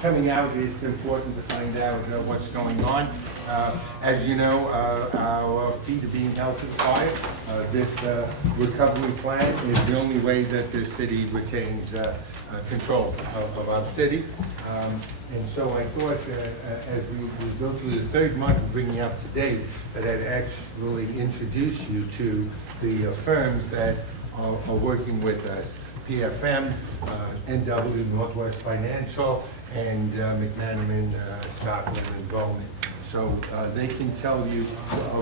coming out, it's important to find out what's going on. As you know, our feet are being held to the fire. This recovery plan is the only way that the city retains control of our city. And so I thought as we go through the third month of bringing you up to date, that I'd actually introduce you to the firms that are working with us. PFM, NW, Northwest Financial, and McManaman, Scotland, and Bowman. So they can tell you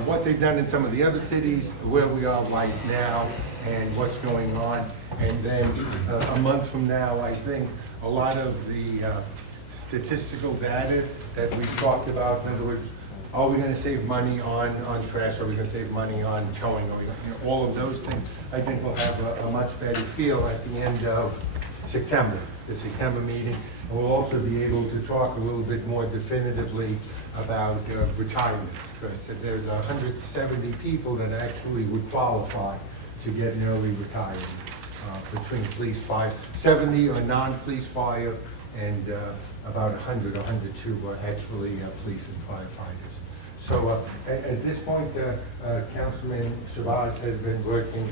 what they've done in some of the other cities, where we are right now, and what's going on. And then a month from now, I think a lot of the statistical data that we talked about, in other words, are we going to save money on trash? Are we going to save money on towing? Are we, all of those things, I think we'll have a much better feel at the end of September, the September meeting. And we'll also be able to talk a little bit more definitively about retirements, because there's 170 people that actually would qualify to get an early retirement between police, fire, 70 are non-police fire, and about 100 or 102 are actually police and firefighters. So at this point, Councilman Shabazz has been working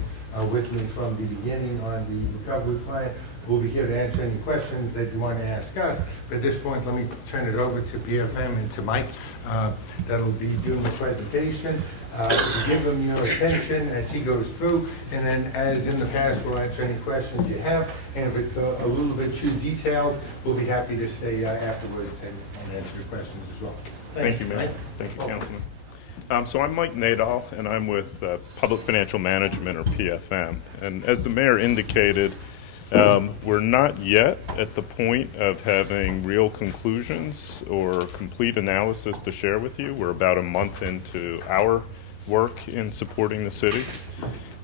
with me from the beginning on the recovery plan. We'll be here to answer any questions that you want to ask us. But at this point, let me turn it over to PFM and to Mike that'll be doing the presentation. Give him your attention as he goes through, and then as in the past, we'll answer any questions you have. And if it's a little bit too detailed, we'll be happy to stay afterwards and answer your questions as well. Thanks. Thank you, Mayor. Thank you, Councilman. So I'm Mike Nadal, and I'm with Public Financial Management, or PFM. And as the Mayor indicated, we're not yet at the point of having real conclusions or complete analysis to share with you. We're about a month into our work in supporting the city.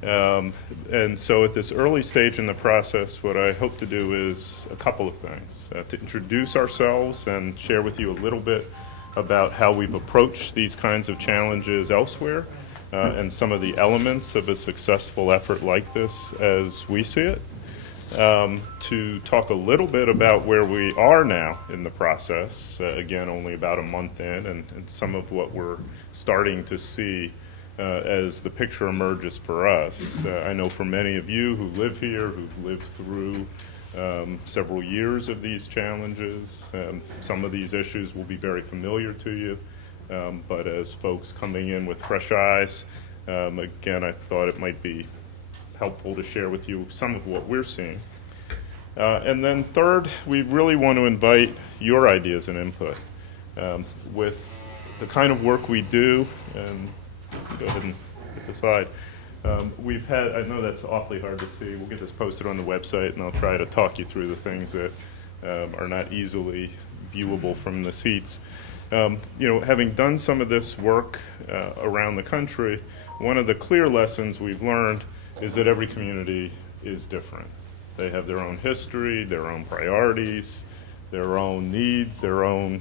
And so at this early stage in the process, what I hope to do is a couple of things. To introduce ourselves and share with you a little bit about how we've approached these kinds of challenges elsewhere, and some of the elements of a successful effort like this as we see it. To talk a little bit about where we are now in the process, again, only about a month in, and some of what we're starting to see as the picture emerges for us. I know for many of you who live here, who've lived through several years of these challenges, some of these issues will be very familiar to you, but as folks coming in with fresh eyes, again, I thought it might be helpful to share with you some of what we're seeing. And then third, we really want to invite your ideas and input. With the kind of work we do, and go ahead and hit the slide. We've had, I know that's awfully hard to see, we'll get this posted on the website, and I'll try to talk you through the things that are not easily viewable from the seats. You know, having done some of this work around the country, one of the clear lessons we've learned is that every community is different. They have their own history, their own priorities, their own needs, their own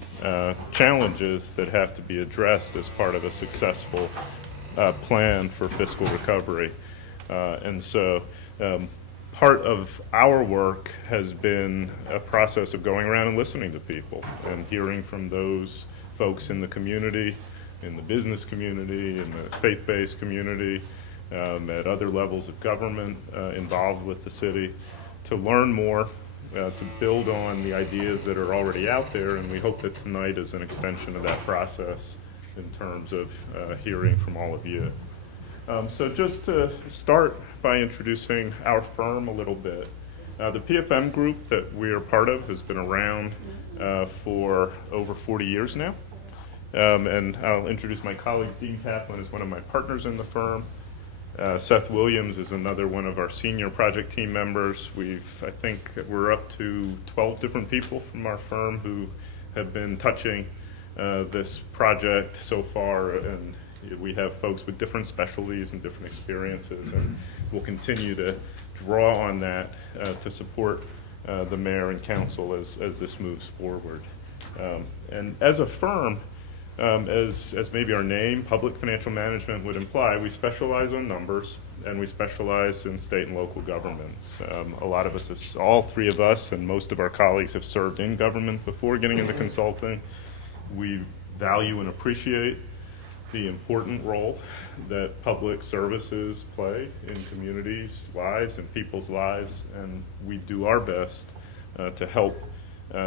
challenges that have to be addressed as part of a successful plan for fiscal recovery. And so part of our work has been a process of going around and listening to people and hearing from those folks in the community, in the business community, in the faith-based community, at other levels of government involved with the city, to learn more, to build on the ideas that are already out there, and we hope that tonight is an extension of that process in terms of hearing from all of you. So just to start by introducing our firm a little bit. The PFM group that we are part of has been around for over 40 years now. And I'll introduce my colleague. Dean Kaplan is one of my partners in the firm. Seth Williams is another one of our senior project team members. I think we're up to 12 different people from our firm who have been touching this project so far, and we have folks with different specialties and different experiences, and we'll continue to draw on that to support the mayor and council as this moves forward. And as a firm, as maybe our name, Public Financial Management, would imply, we specialize on numbers, and we specialize in state and local governments. A lot of us, all three of us, and most of our colleagues have served in government before getting into consulting. We value and appreciate the important role that public services play in communities' lives and people's lives, and we do our best to help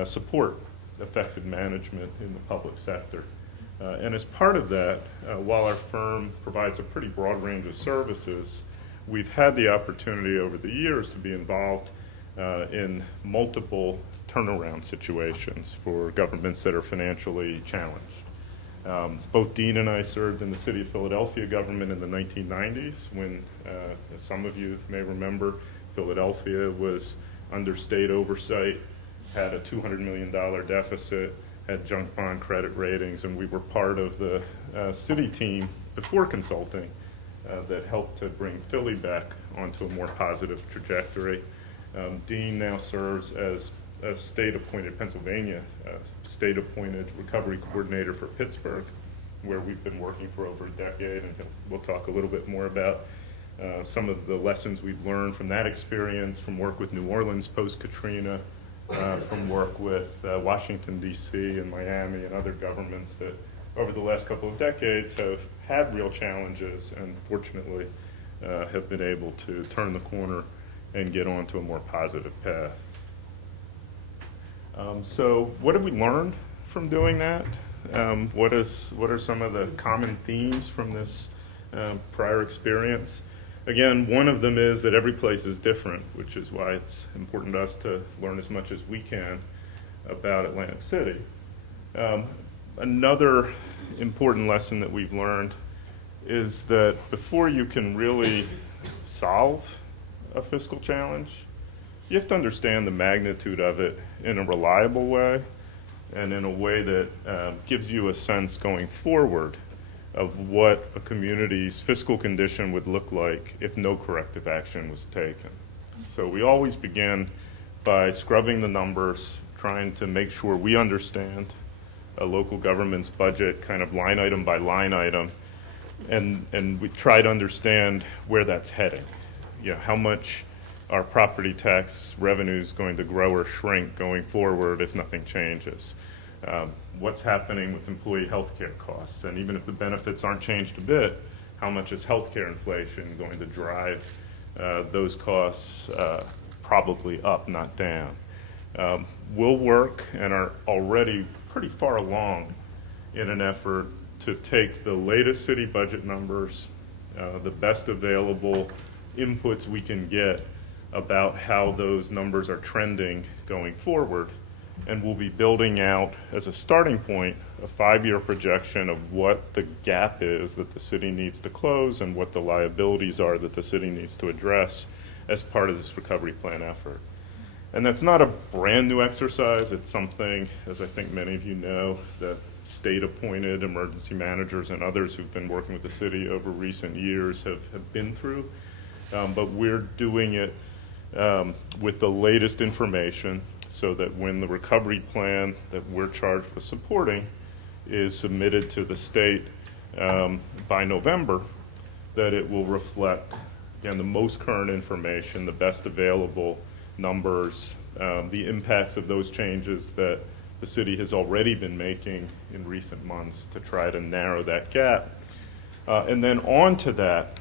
support effective management in the public sector. And as part of that, while our firm provides a pretty broad range of services, we've had the opportunity over the years to be involved in multiple turnaround situations for governments that are financially challenged. Both Dean and I served in the city of Philadelphia government in the 1990s when, as some of you may remember, Philadelphia was under state oversight, had a $200 million deficit, had junk bond credit ratings, and we were part of the city team before consulting that helped to bring Philly back onto a more positive trajectory. Dean now serves as a state-appointed Pennsylvania, state-appointed recovery coordinator for Pittsburgh, where we've been working for over a decade, and we'll talk a little bit more about some of the lessons we've learned from that experience, from work with New Orleans post-Katrina, from work with Washington, D.C. and Miami and other governments that over the last couple of decades have had real challenges and fortunately have been able to turn the corner and get onto a more positive path. So what have we learned from doing that? What are some of the common themes from this prior experience? Again, one of them is that every place is different, which is why it's important to us to learn as much as we can about Atlantic City. Another important lesson that we've learned is that before you can really solve a fiscal challenge, you have to understand the magnitude of it in a reliable way and in a way that gives you a sense going forward of what a community's fiscal condition would look like if no corrective action was taken. So we always begin by scrubbing the numbers, trying to make sure we understand a local government's budget kind of line item by line item, and we try to understand where that's heading. You know, how much our property tax revenue is going to grow or shrink going forward if nothing changes. What's happening with employee health care costs, and even if the benefits aren't changed a bit, how much is health care inflation going to drive those costs probably up, not down. We'll work and are already pretty far along in an effort to take the latest city budget numbers, the best available inputs we can get about how those numbers are trending going forward, and we'll be building out, as a starting point, a 5-year projection of what the gap is that the city needs to close and what the liabilities are that the city needs to address as part of this recovery plan effort. And that's not a brand new exercise. It's something, as I think many of you know, that state-appointed emergency managers and others who've been working with the city over recent years have been through. But we're doing it with the latest information so that when the recovery plan that we're charged with supporting is submitted to the state by November, that it will reflect, again, the most current information, the best available numbers, the impacts of those changes that the city has already been making in recent months to try to narrow that gap. And then on to that,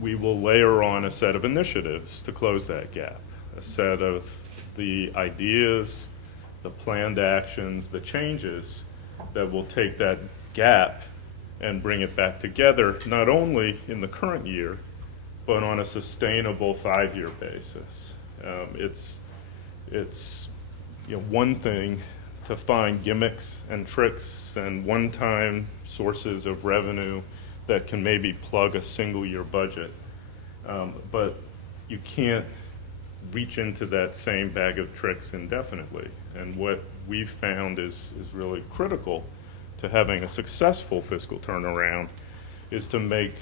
we will layer on a set of initiatives to close that gap, a set of the ideas, the planned actions, the changes that will take that gap and bring it back together, not only in the current year, but on a sustainable 5-year basis. It's one thing to find gimmicks and tricks and one-time sources of revenue that can maybe plug a single-year budget, but you can't reach into that same bag of tricks indefinitely. And what we've found is really critical to having a successful fiscal turnaround is to make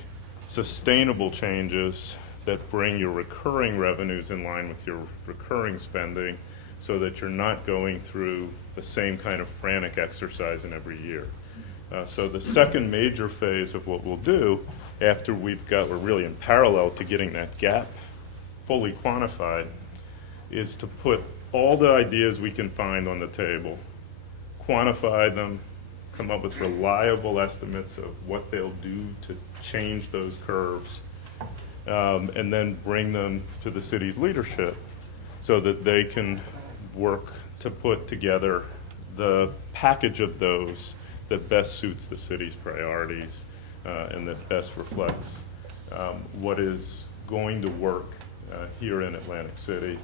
sustainable changes that bring your recurring revenues in line with your recurring spending so that you're not going through the same kind of frantic exercise in every year. So the second major phase of what we'll do after we're really in parallel to getting that gap fully quantified, is to put all the ideas we can find on the table, quantify them, come up with reliable estimates of what they'll do to change those curves, and then bring them to the city's leadership so that they can work to put together the package of those that best suits the city's priorities and that best reflects what is going to work here in Atlantic City,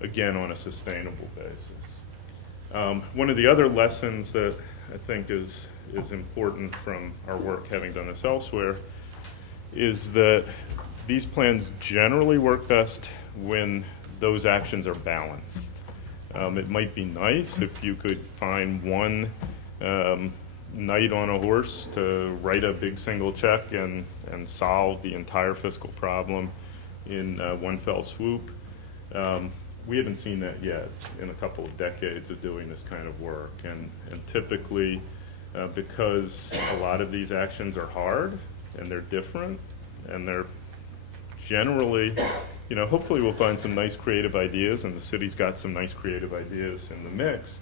again, on a sustainable basis. One of the other lessons that I think is important from our work having done this elsewhere is that these plans generally work best when those actions are balanced. It might be nice if you could find one knight on a horse to write a big single check and solve the entire fiscal problem in one fell swoop. We haven't seen that yet in a couple of decades of doing this kind of work. And typically, because a lot of these actions are hard and they're different and they're generally, hopefully we'll find some nice creative ideas, and the city's got some nice creative ideas in the mix.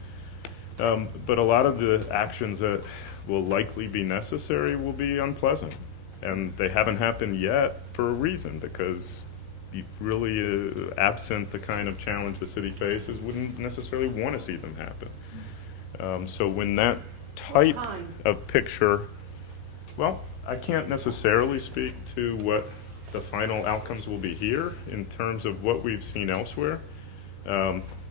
But a lot of the actions that will likely be necessary will be unpleasant. And they haven't happened yet for a reason, because you really, absent the kind of challenge the city faces, wouldn't necessarily want to see them happen. So when that type of picture, well, I can't necessarily speak to what the final outcomes will be here in terms of what we've seen elsewhere.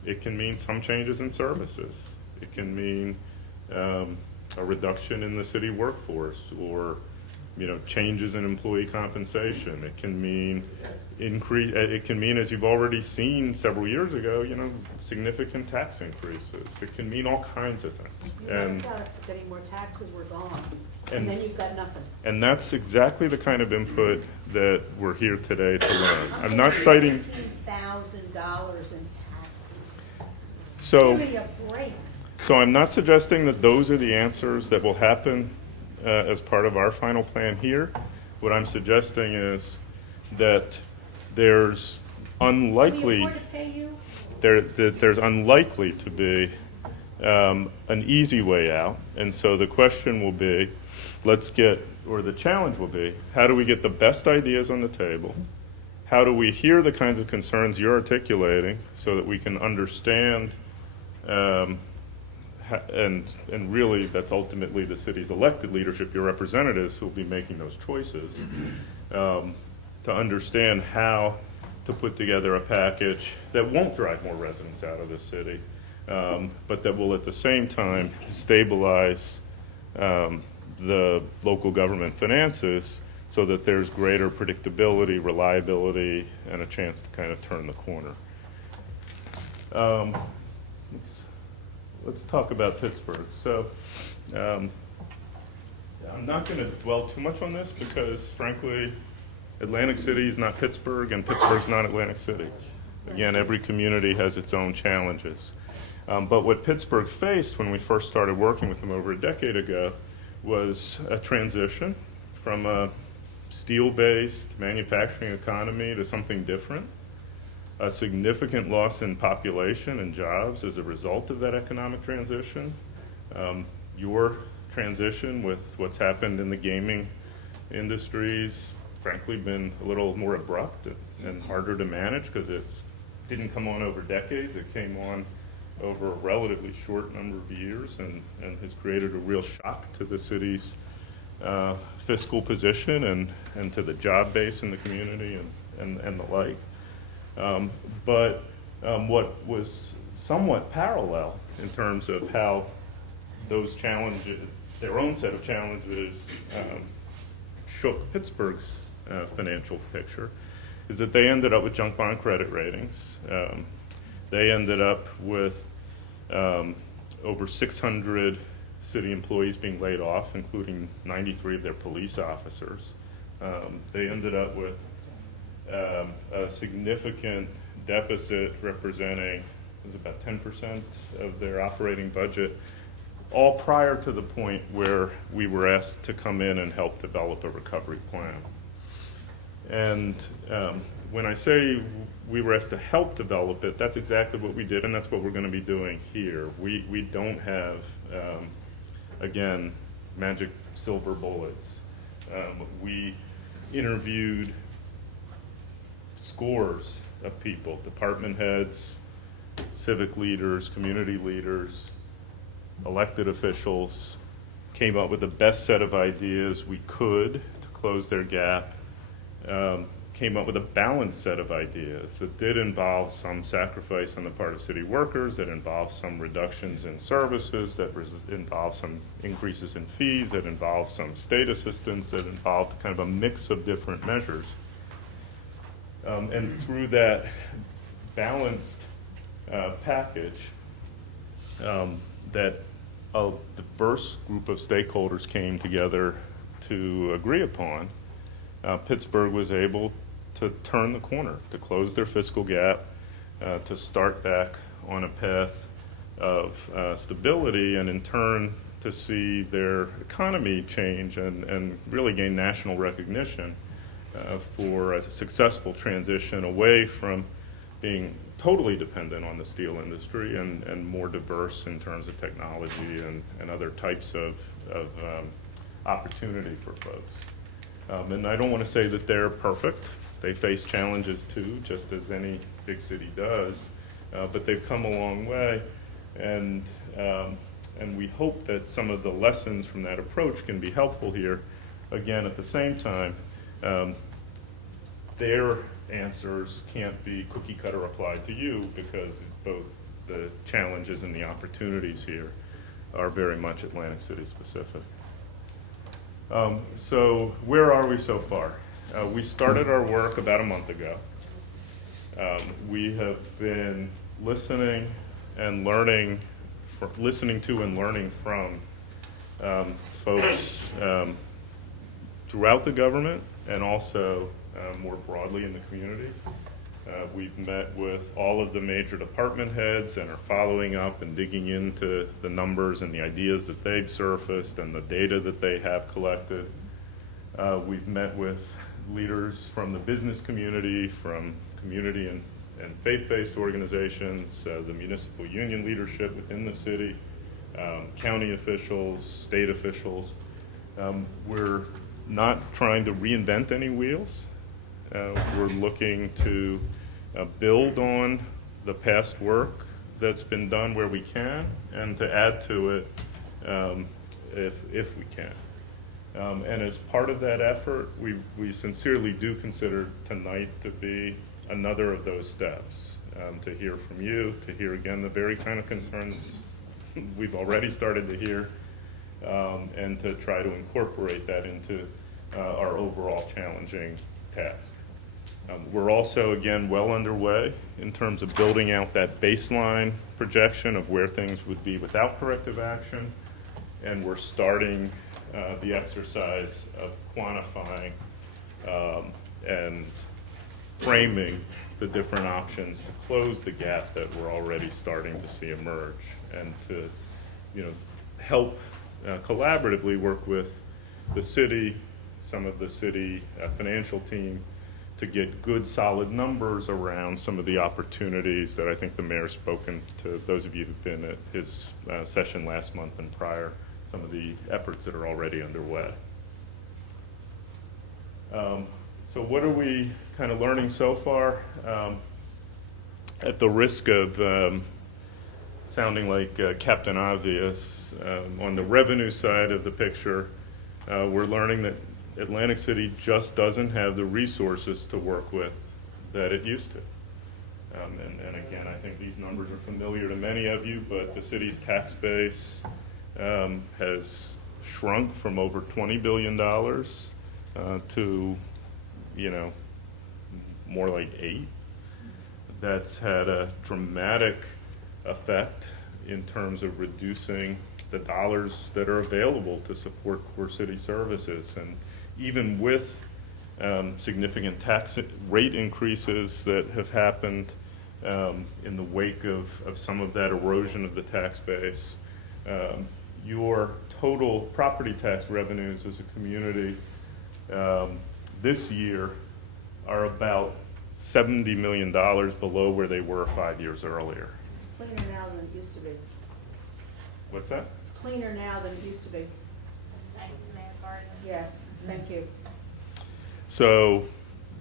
It can mean some changes in services. It can mean a reduction in the city workforce, or changes in employee compensation. It can mean increase. It can mean, as you've already seen several years ago, significant tax increases. It can mean all kinds of things. And getting more taxes, we're gone, and then you've got nothing. And that's exactly the kind of input that we're here today to learn. I'm not citing $15,000 in taxes. So, Give me a break. so I'm not suggesting that those are the answers that will happen as part of our final plan here. What I'm suggesting is that there's unlikely Can we afford to pay you? there's unlikely to be an easy way out, and so the question will be, the challenge will be, how do we get the best ideas on the table? How do we hear the kinds of concerns you're articulating so that we can understand, and really that's ultimately the city's elected leadership, your representatives, who will be making those choices, to understand how to put together a package that won't drive more residents out of the city, but that will at the same time stabilize the local government finances so that there's greater predictability, reliability, and a chance to kind of turn the corner. Let's talk about Pittsburgh. So I'm not going to dwell too much on this because, frankly, Atlantic City is not Pittsburgh, and Pittsburgh's not Atlantic City. Again, every community has its own challenges. But what Pittsburgh faced when we first started working with them over a decade ago was a transition from a steel-based manufacturing economy to something different, a significant loss in population and jobs as a result of that economic transition. Your transition with what's happened in the gaming industries, frankly, been a little more abrupt and harder to manage because it didn't come on over decades. It came on over a relatively short number of years and has created a real shock to the city's fiscal position and to the job base in the community and the like. But what was somewhat parallel in terms of how those challenges, their own set of challenges, shook Pittsburgh's financial picture, is that they ended up with junk bond credit ratings. They ended up with over 600 city employees being laid off, including 93 of their police officers. They ended up with a significant deficit representing, it was about 10% of their operating budget, all prior to the point where we were asked to come in and help develop a recovery plan. And when I say we were asked to help develop it, that's exactly what we did, and that's what we're going to be doing here. We don't have, again, magic silver bullets. We interviewed scores of people, department heads, civic leaders, community leaders, elected officials, came up with the best set of ideas we could to close their gap, came up with a balanced set of ideas that did involve some sacrifice on the part of city workers, that involved some reductions in services, that involved some increases in fees, that involved some state assistance, that involved kind of a mix of different measures. And through that balanced package, that a diverse group of stakeholders came together to agree upon, Pittsburgh was able to turn the corner, to close their fiscal gap, to start back on a path of stability, and in turn to see their economy change and really gain national recognition for a successful transition away from being totally dependent on the steel industry and more diverse in terms of technology and other types of opportunity for folks. And I don't want to say that they're perfect. They face challenges too, just as any big city does, but they've come a long way, and we hope that some of the lessons from that approach can be helpful here. Again, at the same time, their answers can't be cookie cutter applied to you, because both the challenges and the opportunities here are very much Atlantic City specific. So where are we so far? We started our work about a month ago. We have been listening and learning, listening to and learning from folks throughout the government and also more broadly in the community. We've met with all of the major department heads and are following up and digging into the numbers and the ideas that they've surfaced and the data that they have collected. We've met with leaders from the business community, from community and faith-based organizations, the municipal union leadership within the city, county officials, state officials. We're not trying to reinvent any wheels. We're looking to build on the past work that's been done where we can, and to add to it if we can. And as part of that effort, we sincerely do consider tonight to be another of those steps, to hear from you, to hear again the very kind of concerns we've already started to hear, and to try to incorporate that into our overall challenging task. We're also, again, well underway in terms of building out that baseline projection of where things would be without corrective action, and we're starting the exercise of quantifying and framing the different options to close the gap that we're already starting to see emerge, and to, help collaboratively work with the city, some of the city financial team, to get good, solid numbers around some of the opportunities that I think the mayor's spoken to those of you who've been at his session last month and prior, some of the efforts that are already underway. So what are we kind of learning so far? At the risk of sounding like Captain Obvious, on the revenue side of the picture, we're learning that Atlantic City just doesn't have the resources to work with that it used to. And again, I think these numbers are familiar to many of you, but the city's tax base has shrunk from over $20 billion to, more like 8. That's had a dramatic effect in terms of reducing the dollars that are available to support core city services. And even with significant tax rate increases that have happened in the wake of some of that erosion of the tax base, your total property tax revenues as a community this year are about $70 million below where they were 5 years earlier. It's cleaner now than it used to be. What's that? It's cleaner now than it used to be. Thanks, Mayor Gardner. Yes, thank you. So,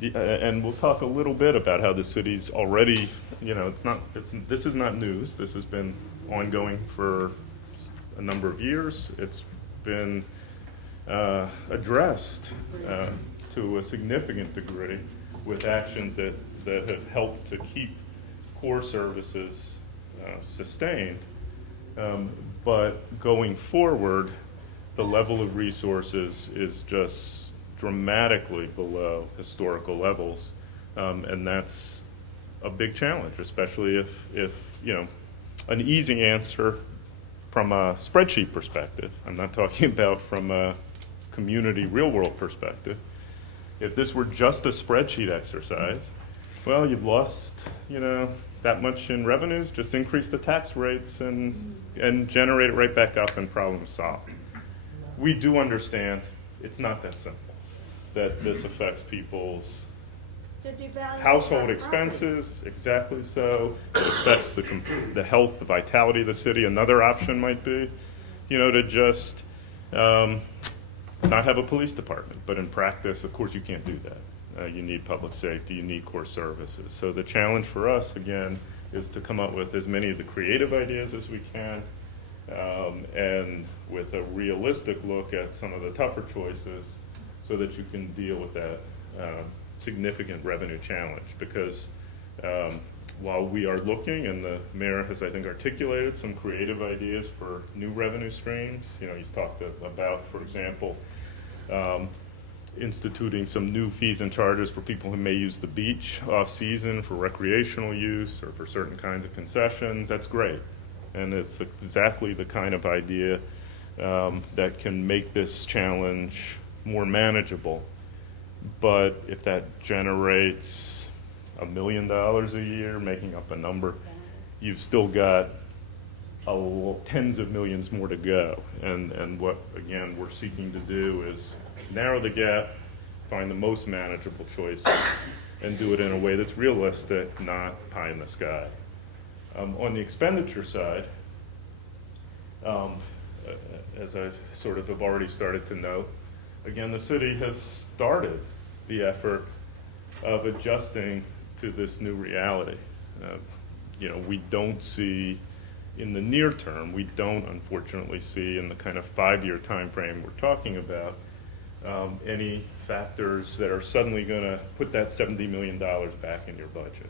and we'll talk a little bit about how the city's already, this is not news. This has been ongoing for a number of years. It's been addressed to a significant degree with actions that have helped to keep core services sustained. But going forward, the level of resources is just dramatically below historical levels, and that's a big challenge, especially if an easy answer from a spreadsheet perspective. I'm not talking about from a community real-world perspective. If this were just a spreadsheet exercise, well, you've lost, that much in revenues, just increase the tax rates and generate it right back up and problem solved. We do understand it's not that simple, that this affects people's To devalue household our expenses, exactly so. It affects the health, the vitality of the city. Another option might be, to just not have a police department. But in practice, of course, you can't do that. You need public safety, you need core services. So the challenge for us, again, is to come up with as many of the creative ideas as we can, and with a realistic look at some of the tougher choices so that you can deal with that significant revenue challenge. Because while we are looking, and the mayor has, I think, articulated some creative ideas for new revenue streams, he's talked about, for example, instituting some new fees and charges for people who may use the beach off-season for recreational use or for certain kinds of concessions. That's great. And it's exactly the kind of idea that can make this challenge more manageable. But if that generates $1 million a year, making up a number, you've still got tens of millions more to go. And what, again, we're seeking to do is narrow the gap, find the most manageable choices, and do it in a way that's realistic, not pie in the sky. On the expenditure side, as I sort of have already started to note, again, the city has started the effort of adjusting to this new reality. We don't see, in the near term, we don't unfortunately see in the kind of 5-year time frame we're talking about, any factors that are suddenly going to put that $70 million back in your budget.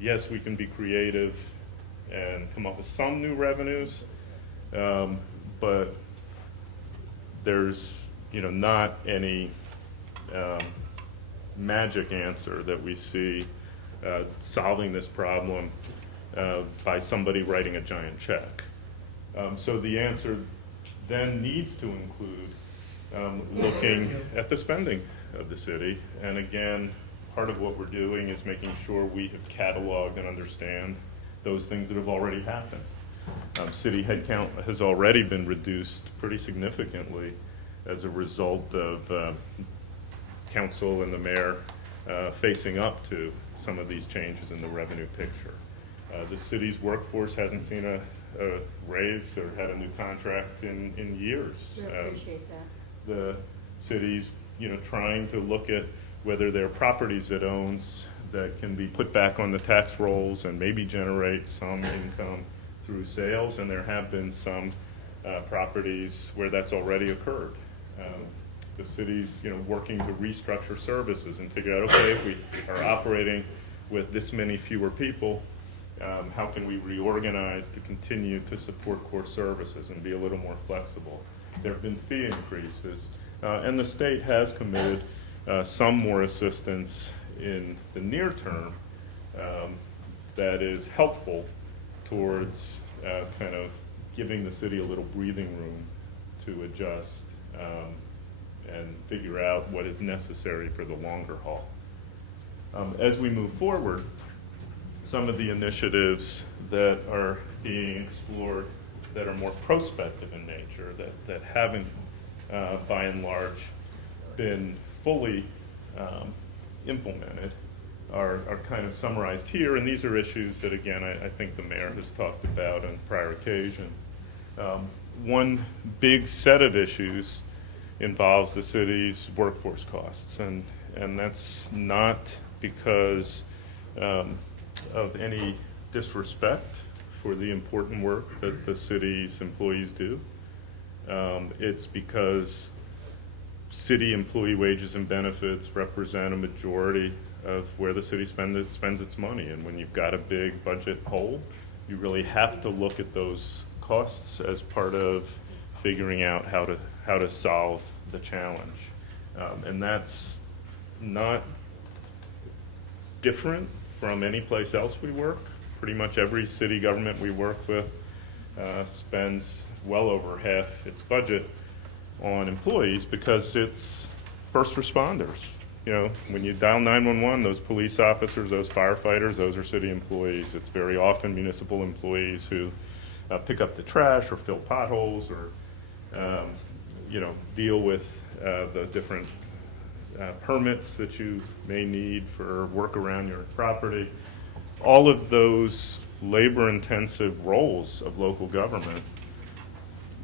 Yes, we can be creative and come up with some new revenues, but there's not any magic answer that we see solving this problem by somebody writing a giant check. So the answer then needs to include looking at the spending of the city. And again, part of what we're doing is making sure we have cataloged and understand those things that have already happened. City headcount has already been reduced pretty significantly as a result of council and the mayor facing up to some of these changes in the revenue picture. The city's workforce hasn't seen a raise or had a new contract in years. We appreciate that. The city's trying to look at whether there are properties it owns that can be put back on the tax rolls and maybe generate some income through sales, and there have been some properties where that's already occurred. The city's working to restructure services and figure out, okay, if we are operating with this many fewer people, how can we reorganize to continue to support core services and be a little more flexible? There have been fee increases, and the state has committed some more assistance in the near term that is helpful towards kind of giving the city a little breathing room to adjust and figure out what is necessary for the longer haul. As we move forward, some of the initiatives that are being explored that are more prospective in nature, that haven't, by and large, been fully implemented are kind of summarized here, and these are issues that, again, I think the mayor has talked about on prior occasions. One big set of issues involves the city's workforce costs, and that's not because of any disrespect for the important work that the city's employees do. It's because city employee wages and benefits represent a majority of where the city spends its money. And when you've got a big budget hole, you really have to look at those costs as part of figuring out how to solve the challenge. And that's not different from any place else we work. Pretty much every city government we work with spends well over half its budget on employees because it's first responders. You know, when you dial 911, those police officers, those firefighters, those are city employees. It's very often municipal employees who pick up the trash or fill potholes or, you know, deal with the different permits that you may need for work around your property. All of those labor-intensive roles of local government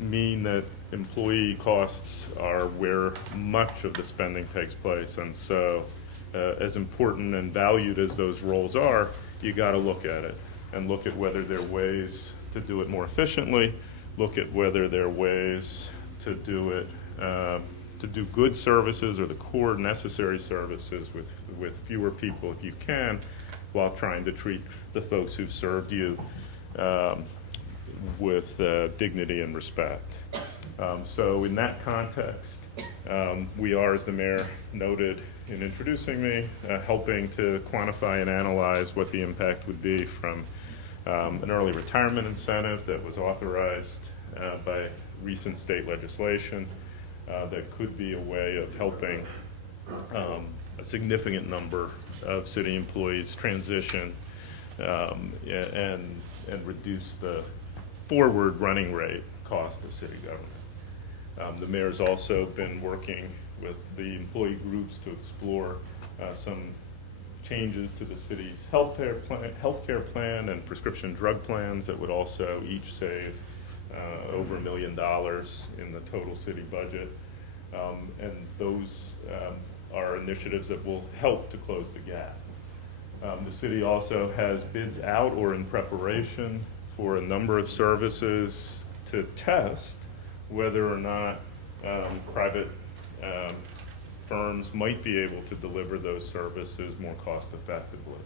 mean that employee costs are where much of the spending takes place. And so as important and valued as those roles are, you got to look at it and look at whether there are ways to do it more efficiently, look at whether there are ways to do it, to do good services or the core necessary services with fewer people if you can, while trying to treat the folks who've served you with dignity and respect. So in that context, we are, as the mayor noted in introducing me, helping to quantify and analyze what the impact would be from an early retirement incentive that was authorized by recent state legislation that could be a way of helping a significant number of city employees transition and reduce the forward running rate cost of city government. The mayor's also been working with the employee groups to explore some changes to the city's healthcare plan and prescription drug plans that would also each save over $1 million in the total city budget. And those are initiatives that will help to close the gap. The city also has bids out or in preparation for a number of services to test whether or not private firms might be able to deliver those services more cost effectively.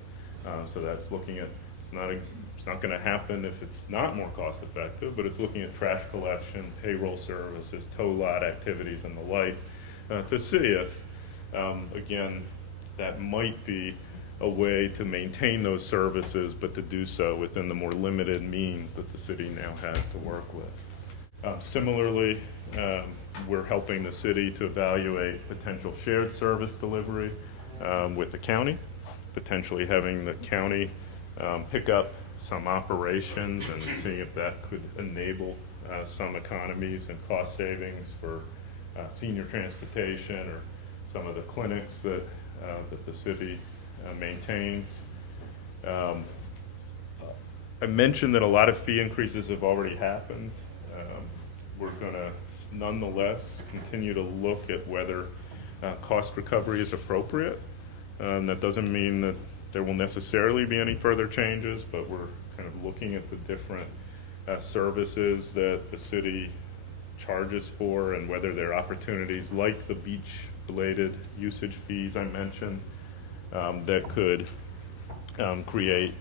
So that's looking at, it's not going to happen if it's not more cost effective, but it's looking at trash collection, payroll services, tow lot activities and the like to see if, again, that might be a way to maintain those services, but to do so within the more limited means that the city now has to work with. Similarly, we're helping the city to evaluate potential shared service delivery with the county, potentially having the county pick up some operations and seeing if that could enable some economies and cost savings for senior transportation or some of the clinics that the city maintains. I mentioned that a lot of fee increases have already happened. We're going to nonetheless continue to look at whether cost recovery is appropriate. That doesn't mean that there will necessarily be any further changes, but we're kind of looking at the different services that the city charges for and whether there are opportunities like the beach-related usage fees I mentioned that could create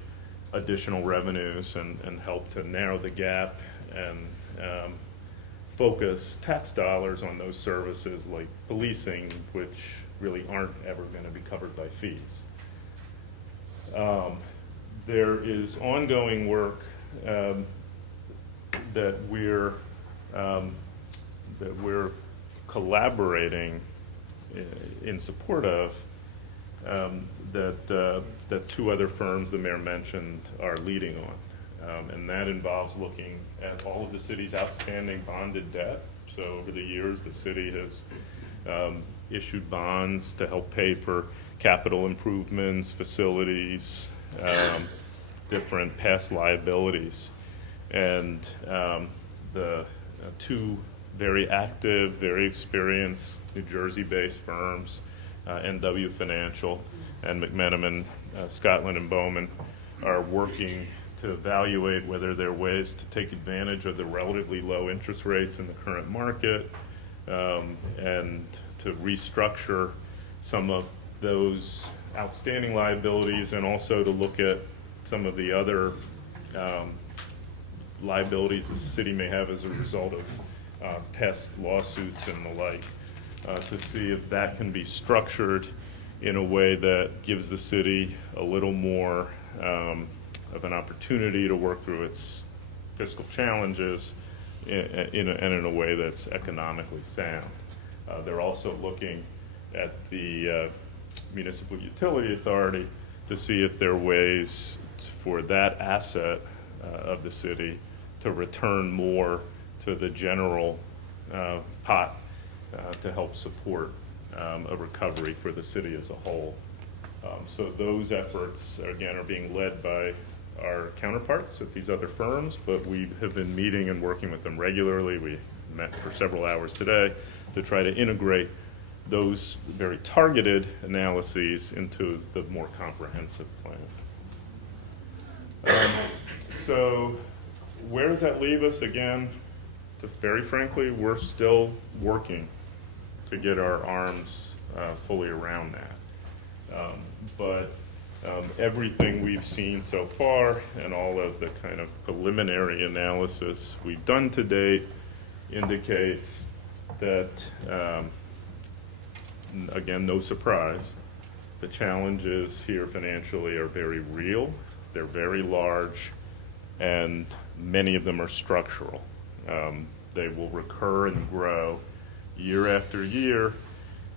additional revenues and help to narrow the gap and focus tax dollars on those services like policing, which really aren't ever going to be covered by fees. There is ongoing work that we're collaborating in support of that two other firms the mayor mentioned are leading on. And that involves looking at all of the city's outstanding bonded debt. So over the years, the city has issued bonds to help pay for capital improvements, facilities, different past liabilities. And the two very active, very experienced New Jersey-based firms, NW Financial and McMenamin, Scotland and Bowman, are working to evaluate whether there are ways to take advantage of the relatively low interest rates in the current market, and to restructure some of those outstanding liabilities, and also to look at some of the other liabilities the city may have as a result of past lawsuits and the like, to see if that can be structured in a way that gives the city a little more of an opportunity to work through its fiscal challenges and in a way that's economically sound. They're also looking at the Municipal Utility Authority to see if there are ways for that asset of the city to return more to the general pot to help support a recovery for the city as a whole. So those efforts, again, are being led by our counterparts at these other firms, but we have been meeting and working with them regularly. We met for several hours today to try to integrate those very targeted analyses into the more comprehensive plan. So where does that leave us? Again, very frankly, we're still working to get our arms fully around that. But everything we've seen so far and all of the kind of preliminary analysis we've done to date indicates that, again, no surprise, the challenges here financially are very real, they're very large, and many of them are structural. They will recur and grow year after year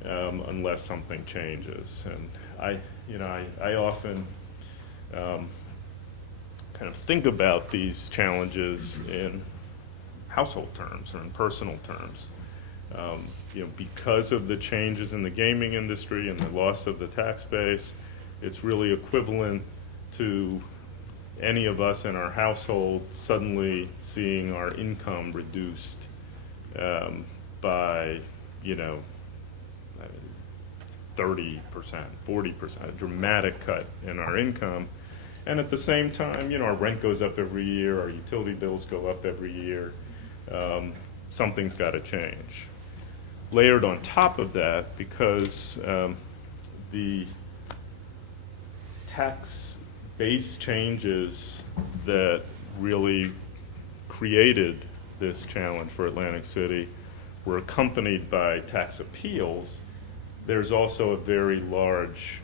unless something changes. And I often kind of think about these challenges in household terms or in personal terms. Because of the changes in the gaming industry and the loss of the tax base, it's really equivalent to any of us in our household suddenly seeing our income reduced by 30%, 40%, a dramatic cut in our income. And at the same time, our rent goes up every year, our utility bills go up every year. Something's got to change. Layered on top of that, because the tax base changes that really created this challenge for Atlantic City were accompanied by tax appeals, there's also a very large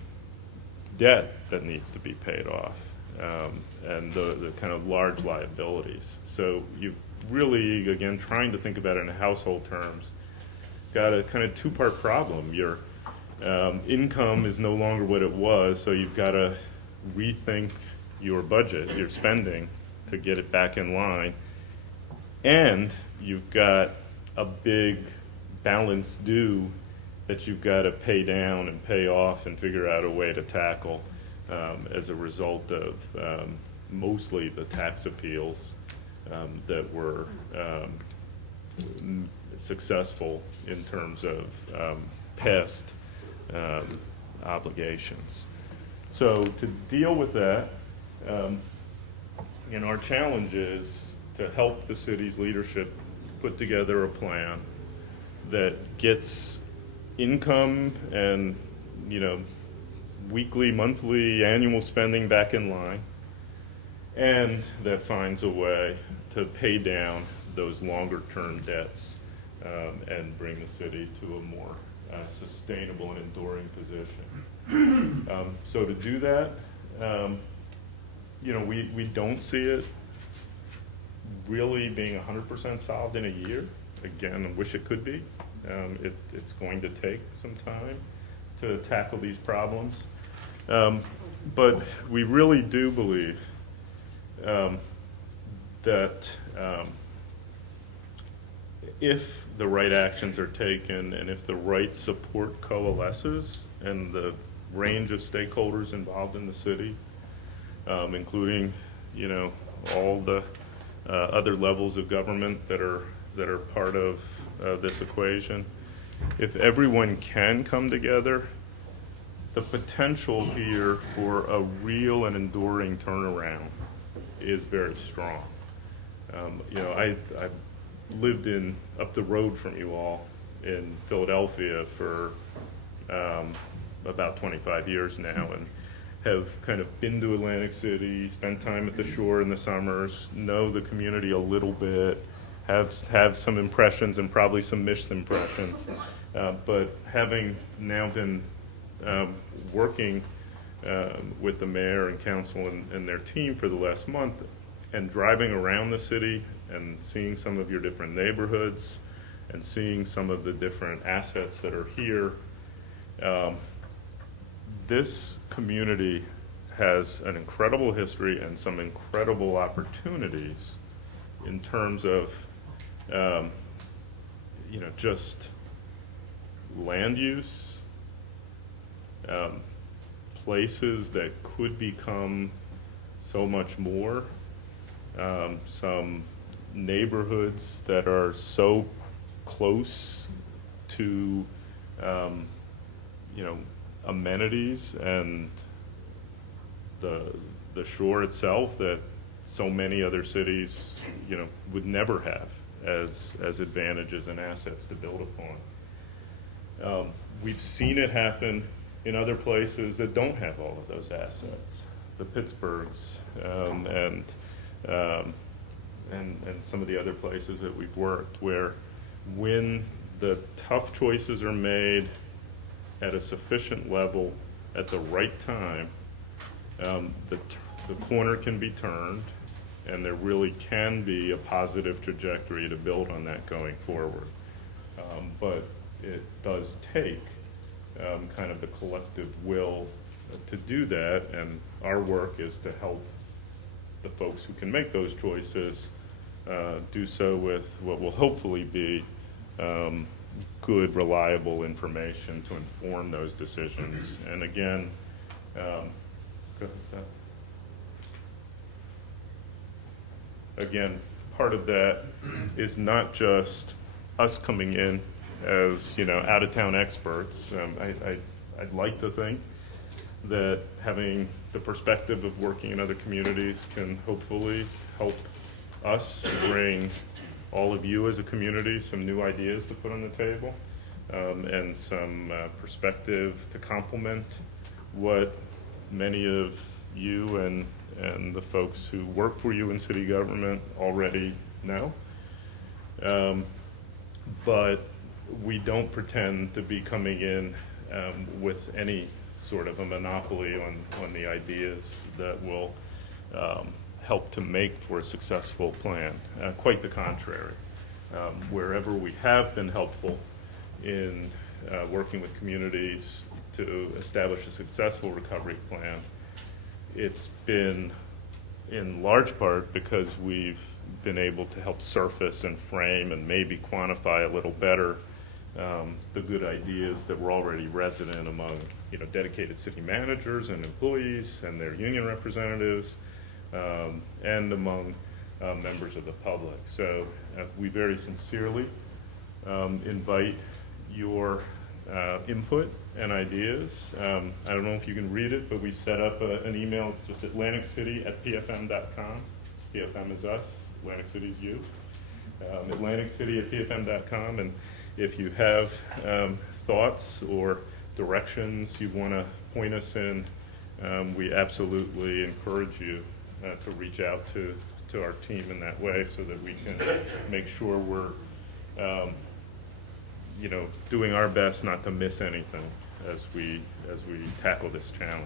debt that needs to be paid off, and the kind of large liabilities. So you really, again, trying to think about it in household terms, got a kind of two-part problem. Your income is no longer what it was, so you've got to rethink your budget, your spending, to get it back in line. And you've got a big balance due that you've got to pay down and pay off and figure out a way to tackle as a result of mostly the tax appeals that were successful in terms of past obligations. So to deal with that, our challenge is to help the city's leadership put together a plan that gets income and weekly, monthly, annual spending back in line, and that finds a way to pay down those longer-term debts and bring the city to a more sustainable and enduring position. So to do that, we don't see it really being 100% solved in a year. Again, I wish it could be. It's going to take some time to tackle these problems. But we really do believe that if the right actions are taken and if the right support coalesces and the range of stakeholders involved in the city, including, you know, all the other levels of government that are part of this equation. If everyone can come together, the potential here for a real and enduring turnaround is very strong. You know, I've lived up the road from you all in Philadelphia for about 25 years now, and have kind of been to Atlantic City, spent time at the shore in the summers, know the community a little bit, have some impressions and probably some misimpressions. But having now been working with the mayor and council and their team for the last month, and driving around the city and seeing some of your different neighborhoods and seeing some of the different assets that are here, this community has an incredible history and some incredible opportunities in terms of, you know, just land use, places that could become so much more, some neighborhoods that are so close to, you know, amenities and the shore itself that so many other cities, you know, would never have as advantages and assets to build upon. We've seen it happen in other places that don't have all of those assets, the Pittsburghs, and some of the other places that we've worked, where when the tough choices are made at a sufficient level at the right time, the corner can be turned, and there really can be a positive trajectory to build on that going forward. But it does take kind of the collective will to do that, and our work is to help the folks who can make those choices do so with what will hopefully be good, reliable information to inform those decisions. And again, go ahead, Seth. Again, part of that is not just us coming in as, you know, out-of-town experts. I'd like to think that having the perspective of working in other communities can hopefully help us bring all of you as a community some new ideas to put on the table, and some perspective to complement what many of you and the folks who work for you in city government already know. But we don't pretend to be coming in with any sort of a monopoly on the ideas that will help to make for a successful plan. Quite the contrary. Wherever we have been helpful in working with communities to establish a successful recovery plan, it's been in large part because we've been able to help surface and frame and maybe quantify a little better the good ideas that were already resident among, you know, dedicated city managers and employees and their union representatives, and among members of the public. So we very sincerely invite your input and ideas. I don't know if you can read it, but we set up an email. It's just atlanticcity@pfm.com. PFM is us, Atlantic City is you. atlanticcity@pfm.com. And if you have thoughts or directions you want to point us in, we absolutely encourage you to reach out to our team in that way, so that we can make sure we're you know, doing our best not to miss anything as we tackle this challenge.